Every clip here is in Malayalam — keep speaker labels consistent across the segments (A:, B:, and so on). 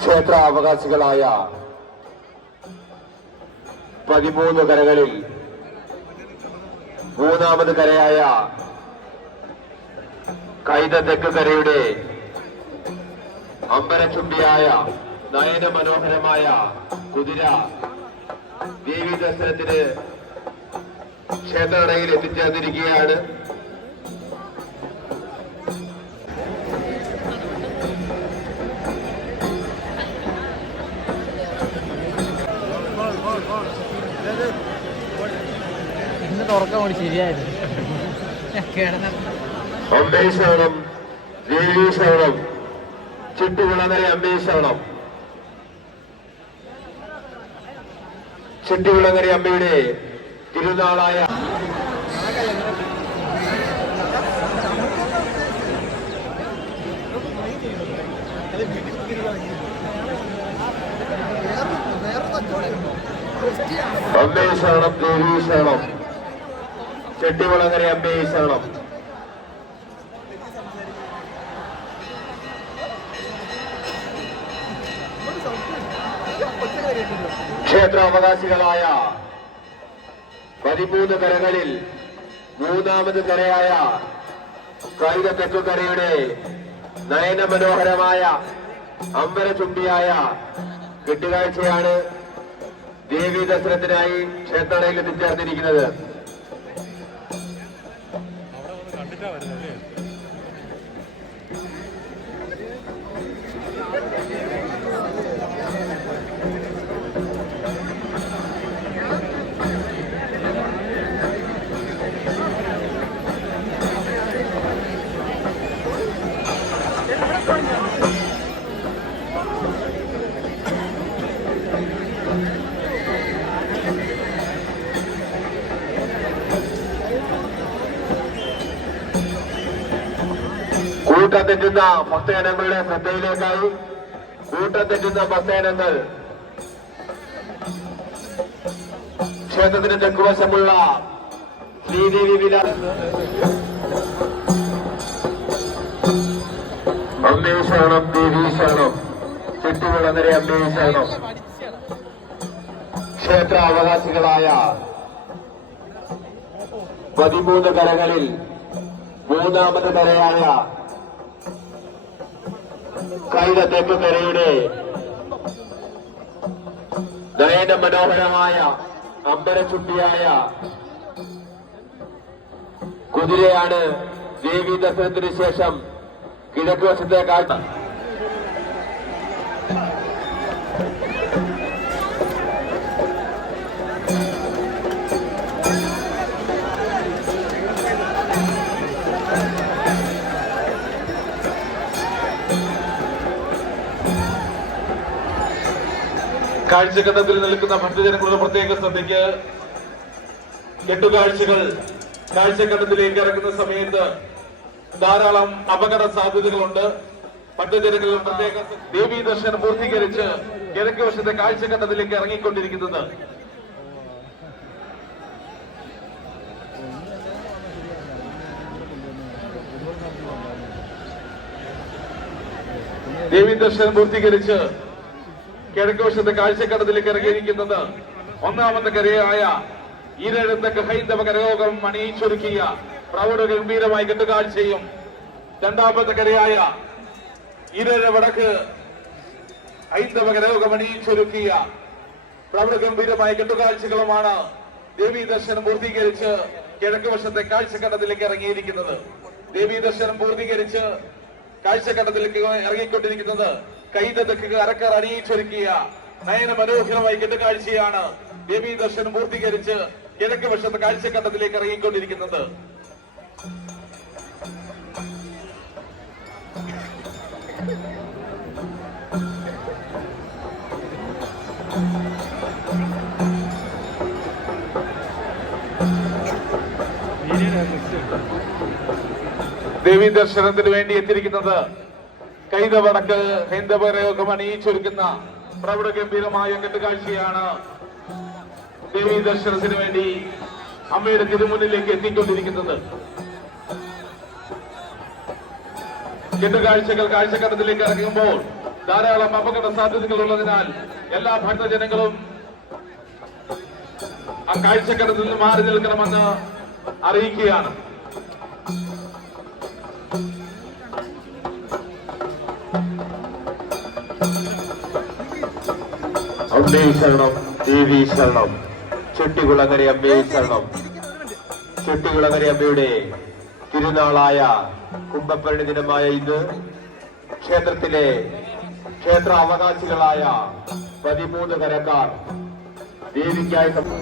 A: ക്ഷേത്ര അവകാശികളായ പതിമൂന്ന് കരകളിൽ മൂന്നാമത് കരയായ കൈത തെക്ക് കരയുടെ അമ്പരചുംബിയായ നയന മനോഹരമായ കുതിര ദേവി ദർശനത്തിന് ക്ഷേത്രനടയിൽ എത്തിച്ചേർന്നിരിക്കുകയാണ്.
B: ഇന്ന് കൂടി ശരിയായിരുന്നു കിടന്ന
A: അമ്പേശ്വരം ദേവീശ്വരം ചുറ്റുകുളങ്ങര അമ്പേശ്വരം ചുറ്റുകുളങ്ങര അമ്പയുടെ തിരുനാളായ അമ്പേശ്വരം ദേവീശ്വരം ചെട്ടികുളങ്ങര അമ്പേശ്വരം ക്ഷേത്രാവകാശികളായ പതിമൂന്ന് കരകളിൽ മൂന്നാമത് കരയായ കായിക തെക്കുകരയുടെ നയന മനോഹരമായ അമ്പരചുംബിയായ കെട്ടുകാഴ്ചയാണ് ദേവി ദർശനത്തിനായി ക്ഷേത്രയിൽ എത്തിച്ചേർന്നിരിക്കുന്നത്. കൂട്ടം തെറ്റുന്ന ഭക്തജനങ്ങളുടെ ശ്രദ്ധയിലേക്കായി. കൂട്ടം തെറ്റുന്ന ഭക്തജനങ്ങൾ ക്ഷേത്രത്തിന് തെക്കുവശമുള്ള ശ്രീദേവി വില. അമ്മേ ശരണം ദേവി ശരണം ചുറ്റുകുളങ്ങര അമ്മേ ക്ഷേത്ര അവകാശികളായ പതിമൂന്ന് കരകളിൽ മൂന്നാമത് കരയായ തെക്ക് കരയുടെ നയന മനോഹരമായ അമ്പരച്ചുട്ടിയായ കുതിരയാണ് ദേവീ ദർശനത്തിന് ശേഷം കിഴക്ക് വശത്തെ കാഴ്ച
C: കാഴ്ചഘട്ടത്തിൽ നിൽക്കുന്ന ഭക്തജനങ്ങളുടെ പ്രത്യേക ശ്രദ്ധയ്ക്ക് കെട്ടുകാഴ്ചകൾ കാഴ്ചഘട്ടത്തിലേക്ക് ഇറങ്ങുന്ന സമയത്ത് ധാരാളം അപകട സാധ്യതകളുണ്ട്. ഭക്തജനങ്ങളുടെ പ്രത്യേക ദേവീ ദർശനം പൂർത്തീകരിച്ച് കിഴക്ക് വശത്തെ കാഴ്ചഘട്ടത്തിലേക്ക് ഇറങ്ങിക്കൊണ്ടിരിക്കുന്നത്. ദേവീ ദർശനം പൂർത്തീകരിച്ച് കിഴക്ക് വശത്തെ കാഴ്ചക്കടത്തിലേക്ക് ഇറങ്ങിയിരിക്കുന്നത് ഒന്നാമത്തെ കരയായ ഈരഴത്തക്ക് ഹൈന്ദവ കരയോഗം അണിയിച്ചൊരുക്കിയ പ്രൗഢ ഗംഭീരമായി കെട്ടുകാഴ്ചയും രണ്ടാമത്തെ കരയായ ഈരഴ വടക്ക് ഹൈന്ദവ കരയോഗം അണിയിച്ചൊരുക്കിയ പ്രൗഢ ഗംഭീരമായ കെട്ടുകാഴ്ചകളുമാണ് ദേവീ ദർശനം പൂർത്തീകരിച്ച് കിഴക്ക് വശത്തെ കാഴ്ചക്കടത്തിലേക്ക് ഇറങ്ങിയിരിക്കുന്നത്. ദേവീ ദർശനം പൂർത്തീകരിച്ച് കാഴ്ചക്കടത്തിലേക്ക് ഇറങ്ങിക്കൊണ്ടിരിക്കുന്നത് കൈത തെക്ക് അരക്കർ അണിയിച്ചൊരുക്കിയ നയന മനോഹരമായ കെട്ടുകാഴ്ചയാണ് ദേവീ ദർശനം പൂർത്തീകരിച്ച് കിഴക്ക് വശത്ത് കാഴ്ചക്കണ്ടത്തിലേക്ക് ഇറങ്ങിക്കൊണ്ടിരിക്കുന്നത്. ദേവി ദർശനത്തിന് വേണ്ടി എത്തിയിരിക്കുന്നത് കൈതവടക്ക് ഹൈന്ദവരെയൊക്കെ അണിയിച്ചൊരുക്കുന്ന പ്രൗഢ ഗംഭീരമായ കെട്ടുകാഴ്ചയാണ് ദേവി ദർശനത്തിന് വേണ്ടി അമ്മയുടെ തിരുമുന്നിലേക്ക് എത്തിക്കൊണ്ടിരിക്കുന്നത്. കെട്ടുകാഴ്ചകൾ കാഴ്ചക്കടത്തിലേക്ക് ഇറങ്ങുമ്പോൾ ധാരാളം അപകട സാധ്യതകൾ ഉള്ളതിനാൽ എല്ലാ ഭക്തജനങ്ങളും ആ കാഴ്ചക്കടത്തിൽ നിന്ന് മാറി നിൽക്കണമെന്ന് അറിയിക്കുകയാണ്.
D: അമ്മേ ശരണം ദേവി ശരണം. ചെട്ടികുളങ്ങര അമ്മേ ശരണം ചെട്ടികുളങ്ങര അമ്മയുടെ തിരുനാളായ കുംഭപ്പരണി ദിനമായ ഇന്ന് ക്ഷേത്രത്തിലെ ക്ഷേത്ര അവകാശികളായ പതിമൂന്ന് കരക്കാർ ദേവിക്കായി സം-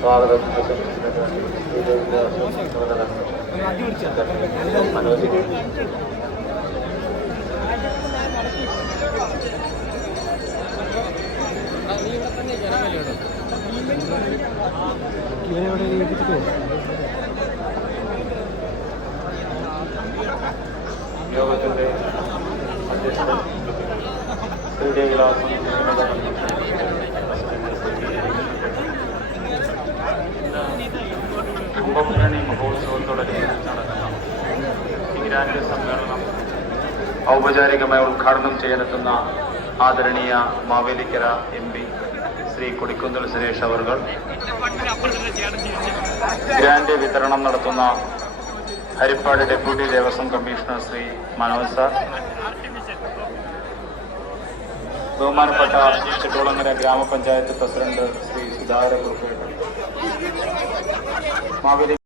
D: സ്വാഗതം മനോജിന് യോഗത്തിന്റെ അധ്യക്ഷൻ ശ്രീദേവിലാസം
E: കുംഭഭരണി മഹോത്സവത്തോടനുബന്ധിച്ച് സമ്മേളനം ഔപചാരികമായി ഉദ്ഘാടനം ചെയ്യാനെത്തുന്ന ആദരണീയ മാവേലിക്കര എം പി ശ്രീ കൊടിക്കുന്തൽ സുരേഷ് അവർ ഗ്രാൻഡ് വിതരണം നടത്തുന്ന Haripad deputy Devaswom commissioner Shri Manoj sir. ബഹുമാനപ്പെട്ട ചിട്ടോളങ്ങര ഗ്രാമപഞ്ചായത്ത് പ്രസിഡന്റ് ശ്രീ സുധാകര കുറുപ്പേട്ട മാവേലി